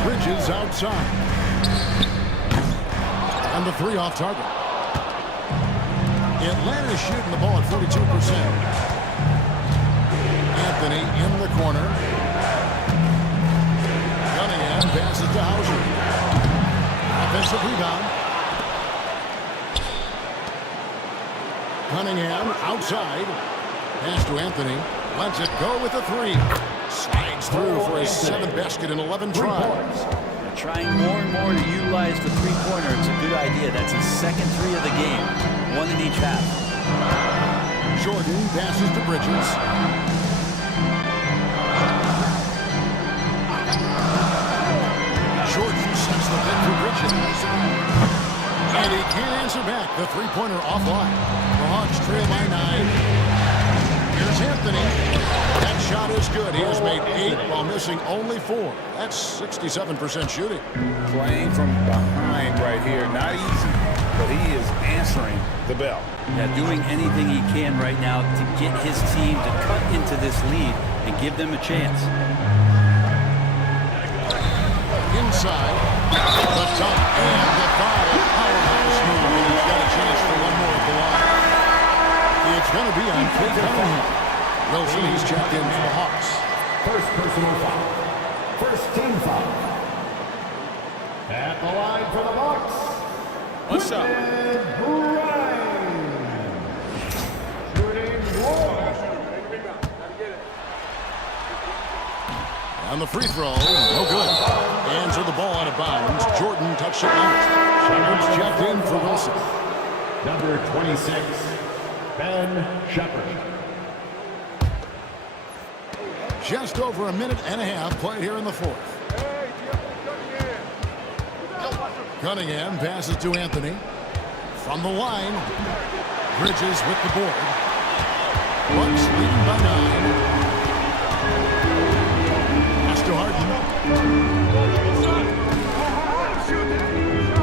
Bridges outside. And the 3 off target. Atlanta's shooting the ball at 42%. Anthony in the corner. Cunningham passes to Hauser. Offensive rebound. Cunningham outside. Pass to Anthony. Lets it go with a 3. Slides through for his 7th basket in 11 tries. Trying more and more to utilize the three-pointer. It's a good idea. That's his second 3 of the game. 1 in each half. Jordan passes to Bridges. Jordan sets the pick for Bridges. And he can't answer back. The three-pointer offline. The Hawks trail by 9. Here's Anthony. That shot is good. He has made 8 while missing only 4. That's 67% shooting. Playing from behind right here. Not easy, but he is answering the bell. Yeah, doing anything he can right now to get his team to cut into this lead and give them a chance. Inside. The top and the foul. Powerhouse move. And he's got a chance for one more at the line. It's going to be on Cade Cunningham. Wilson, he's checked in for the Hawks. First personal foul. First team foul. At the line for the Bucks. What's up? On the free throw, no good. Hands are the ball out of bounds. Jordan touched it last. Shepard's checked in for Wilson. Number 26, Ben Shepard. Just over a minute and a half played here in the fourth. Cunningham passes to Anthony. From the line, Bridges with the board. Bucks leading by 9. Pass to Harden.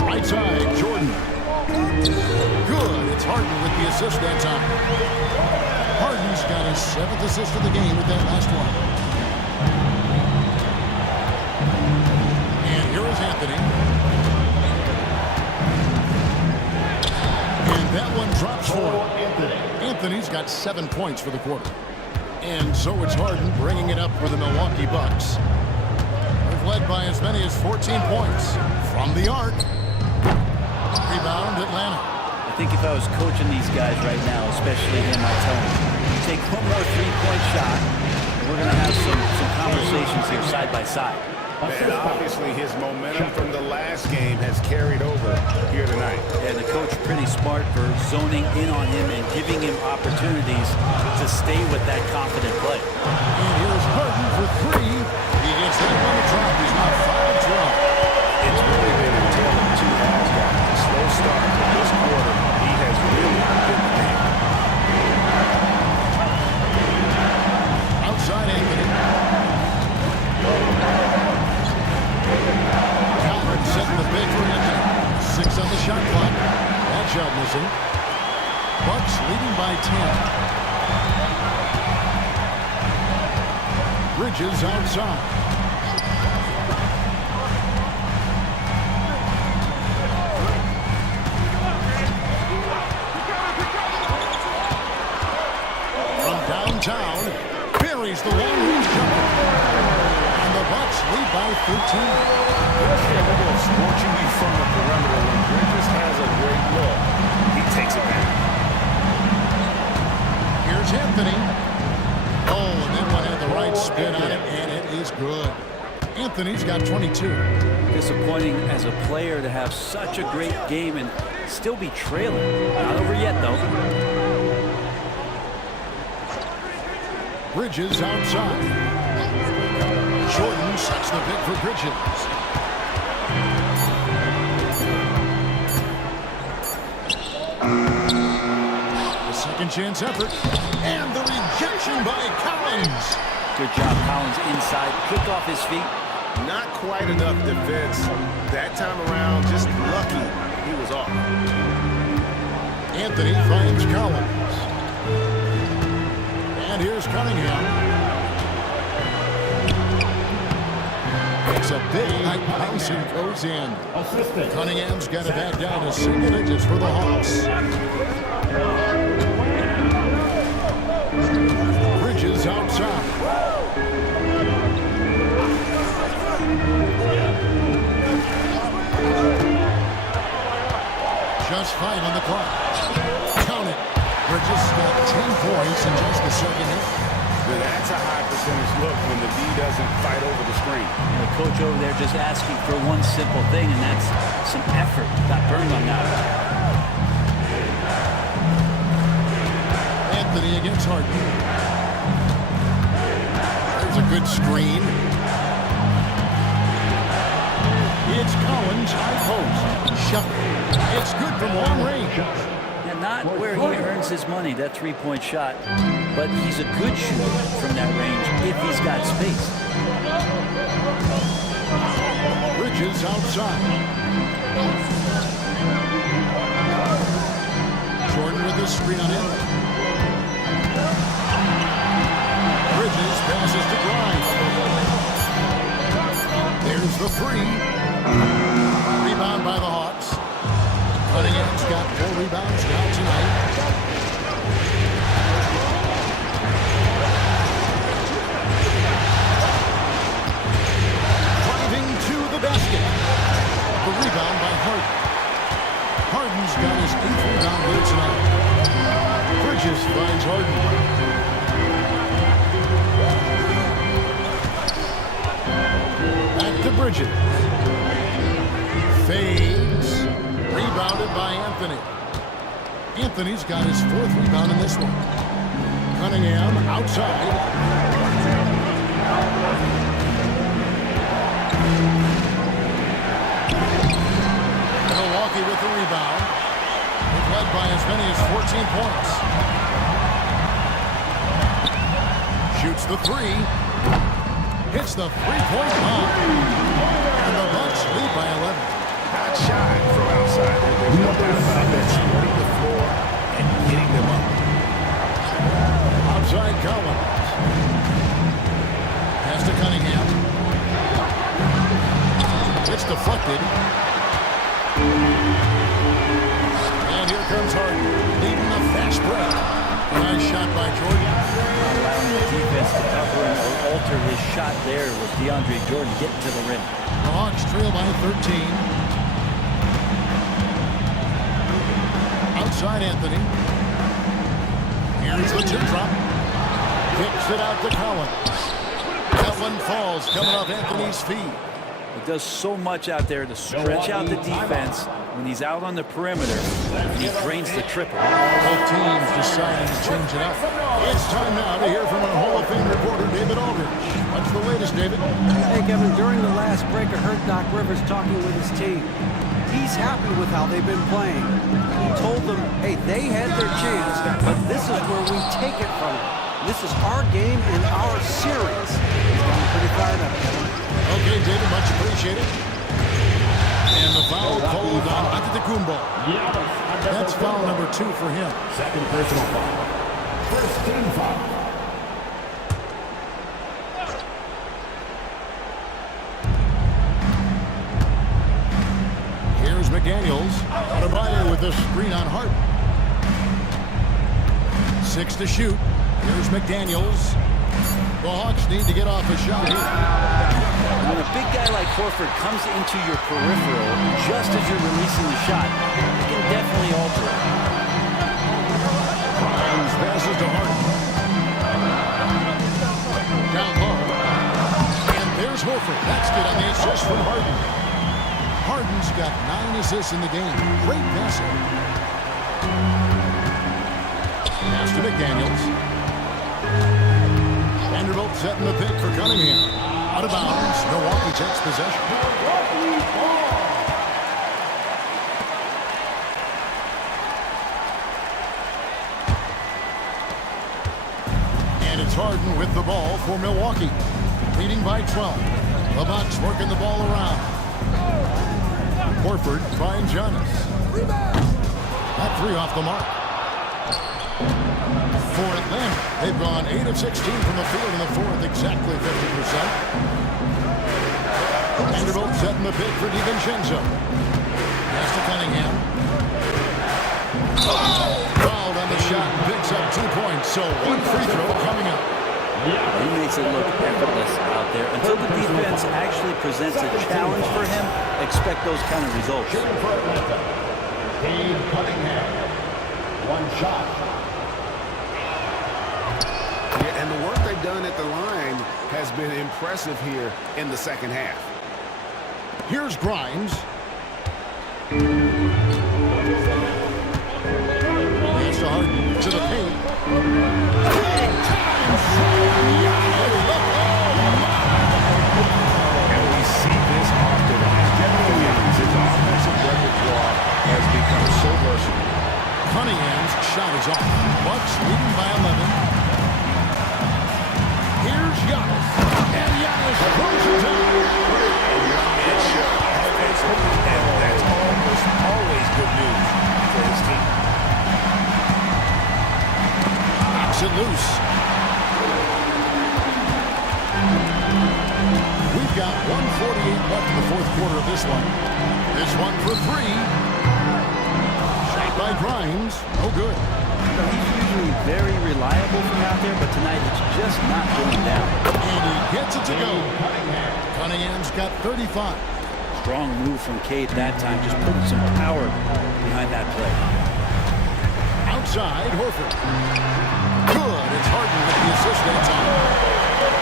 Right side, Jordan. Good. It's Harden with the assist that time. Harden's got his 7th assist of the game with that last one. And here is Anthony. And that one drops for him. Anthony's got 7 points for the quarter. And so it's Harden bringing it up for the Milwaukee Bucks. They've led by as many as 14 points. From the arc. Rebound, Atlanta. I think if I was coaching these guys right now, especially him, I'd tell him, take one more three-point shot, and we're going to have some conversations here side by side. And obviously his momentum from the last game has carried over here tonight. And the coach pretty smart for zoning in on him and giving him opportunities to stay with that confident play. And here's Harden for 3. He gets that one to drop. He's not fouled drop. It's really been a tale of 2 halves, guys. A slow start to this quarter. He has really been the game. Outside Anthony. Calvert setting the big for Anthony. 6 on the shot clock. That shot missing. Bucks leading by 10. Bridges outside. From downtown, buries the long-range jumper. And the Bucks lead by 13. Just a little scorching you from the perimeter when Bridges has a great look. He takes it back. Here's Anthony. Oh, and that one had the right spin on it, and it is good. Anthony's got 22. Disappointing as a player to have such a great game and still be trailing. Not over yet, though. Bridges outside. Jordan sets the pick for Bridges. The second chance effort. And the rejection by Collins. Good job, Collins inside. Quick off his feet. Not quite enough defense that time around. Just lucky he was off. Anthony finds Collins. And here's Cunningham. It's a big bounce and goes in. Cunningham's got it back down to single digits for the Hawks. Bridges outside. Just 5 on the clock. Count it. Bridges got 10 points in just the second half. That's a high percentage look when the D doesn't fight over the screen. The coach over there just asking for one simple thing, and that's some effort. Got burned on that. Anthony against Harden. There's a good screen. It's Collins, high post. Shot. It's good from long range. And not where he earns his money, that three-point shot. But he's a good shooter from that range if he's got space. Bridges outside. Jordan with the screen on him. Bridges passes to Grimes. There's the three. Rebound by the Hawks. Cunningham's got 4 rebounds now tonight. Driving to the basket. The rebound by Harden. Harden's got his 8th rebound here tonight. Bridges finds Harden. Back to Bridges. Fades. Rebounded by Anthony. Anthony's got his 4th rebound in this one. Cunningham outside. Milwaukee with the rebound. They've led by as many as 14 points. Shoots the 3. Hits the 3-point line. And the Bucks lead by 11. Not shy from outside. There's no doubt about that. Spreading the floor and getting them up. Outside Collins. Pass to Cunningham. It's deflected. And here comes Harden, leading the fast break. Nice shot by Jordan. Allowing the defense to cover and alter his shot there with DeAndre Jordan getting to the rim. The Hawks trail by 13. Outside Anthony. Here's the tip drop. Kicks it out to Collins. That one falls coming off Anthony's feet. He does so much out there to stretch out the defense when he's out on the perimeter, and he drains the triple. Both teams deciding to change it up. It's time now to hear from our Hall of Fame reporter, David Aldridge. What's the latest, David? Hey, Kevin, during the last break, I heard Doc Rivers talking with his team. He's happy with how they've been playing. He told them, hey, they had their chance, but this is where we take it from them. This is our game and our series. He's gotten pretty fired up, Kevin. Okay, David, much appreciated. And the foul called on Antetokounmpo. That's foul number 2 for him. Second personal foul. First team foul. Here's McDaniels. Adebayo with the screen on Hart. 6 to shoot. Here's McDaniels. The Hawks need to get off a shot here. when a big guy like Horford comes into your peripheral just as you're releasing the shot, it can definitely alter it. Grimes passes to Harden. Down low. And there's Horford. That's good on the assist from Harden. Harden's got 9 assists in the game. Great passer. Pass to McDaniels. Vanderbilt setting the pick for Cunningham. Out of bounds. Milwaukee takes possession. And it's Harden with the ball for Milwaukee. Leading by 12. The Bucks working the ball around. Horford finds Giannis. That 3 off the mark. For Atlanta, they've gone 8 of 16 from the field in the fourth, exactly 50%. Vanderbilt setting the pick for DiVincenzo. Pass to Cunningham. Fouled on the shot, picks up 2 points, so 1 free throw coming up. He makes it look effortless out there. Until the defense actually presents a challenge for him, expect those kind of results. Shooting for Atlanta, Cade Cunningham. 1 shot. Yeah, and the work they've done at the line has been impressive here in the second half. Here's Grimes. Pass to Harden to the paint. And we see this often. His offensive repertoire has become so versatile. Cunningham's shot is off. Bucks leading by 11. Here's Giannis. And Giannis throws it down. And that's almost always good news for his team. Knocks it loose. We've got 1:48 left in the fourth quarter of this one. This one for 3. Shot by Grimes. No good. He's usually very reliable from out there, but tonight it's just not going down. And he gets it to go. Cunningham's got 35. Strong move from Cade that time, just putting some power behind that play. Outside, Horford. Good. It's Harden with the assist that time.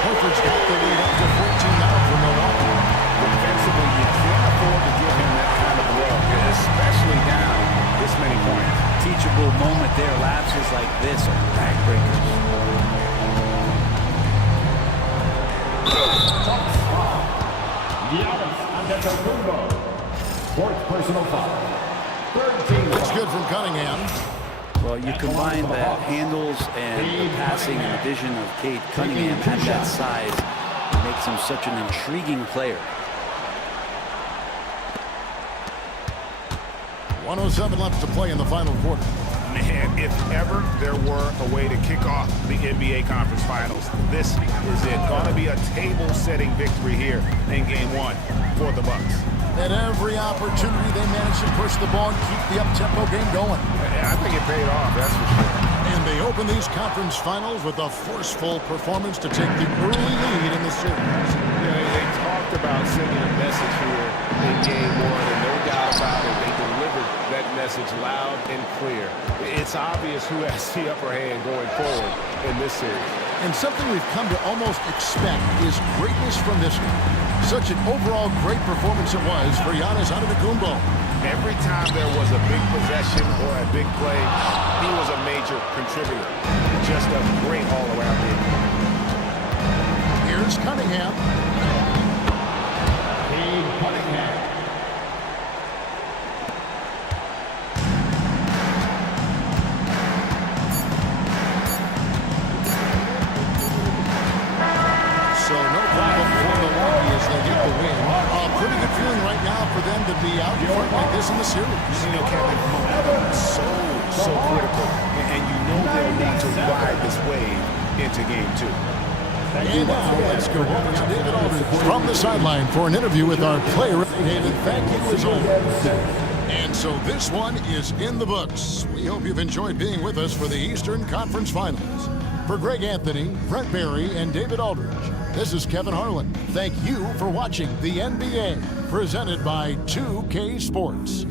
Horford's got the lead up to 14 now for Milwaukee. Defensively, you can't afford to give him that kind of rub, especially down this many points. Teachable moment there. Lapses like this are backbreakers. Fourth personal foul. Third team. It's good from Cunningham. Well, you combine the handles and the passing and the vision of Cade Cunningham at that size. It makes him such an intriguing player. 1:07 left to play in the final quarter. Man, if ever there were a way to kick off the NBA Conference Finals, this is it. Going to be a table-setting victory here in Game 1 for the Bucks. At every opportunity, they managed to push the ball and keep the up-tempo game going. I think it paid off, that's for sure. And they open these conference finals with a forceful performance to take the early lead in the series. They talked about sending a message here in Game 1, and no doubt about it, they delivered that message loud and clear. It's obvious who has the upper hand going forward in this series. And something we've come to almost expect is greatness from this one. Such an overall great performance it was for Giannis Antetokounmpo. Every time there was a big possession or a big play, he was a major contributor. Just a great all-around game. Here's Cunningham. Cade Cunningham. So no problem for Milwaukee as they get the win. A pretty good feeling right now for them to be out front like this in the series. You know, Kevin, momentum is so critical, and you know they'll want to ride this wave into Game 2. And now let's go over to David Aldridge from the sideline for an interview with our player. David, thank you as always. And so this one is in the books. We hope you've enjoyed being with us for the Eastern Conference Finals. For Greg Anthony, Brent Barry, and David Aldridge, this is Kevin Harlan. Thank you for watching the NBA, presented by 2K Sports.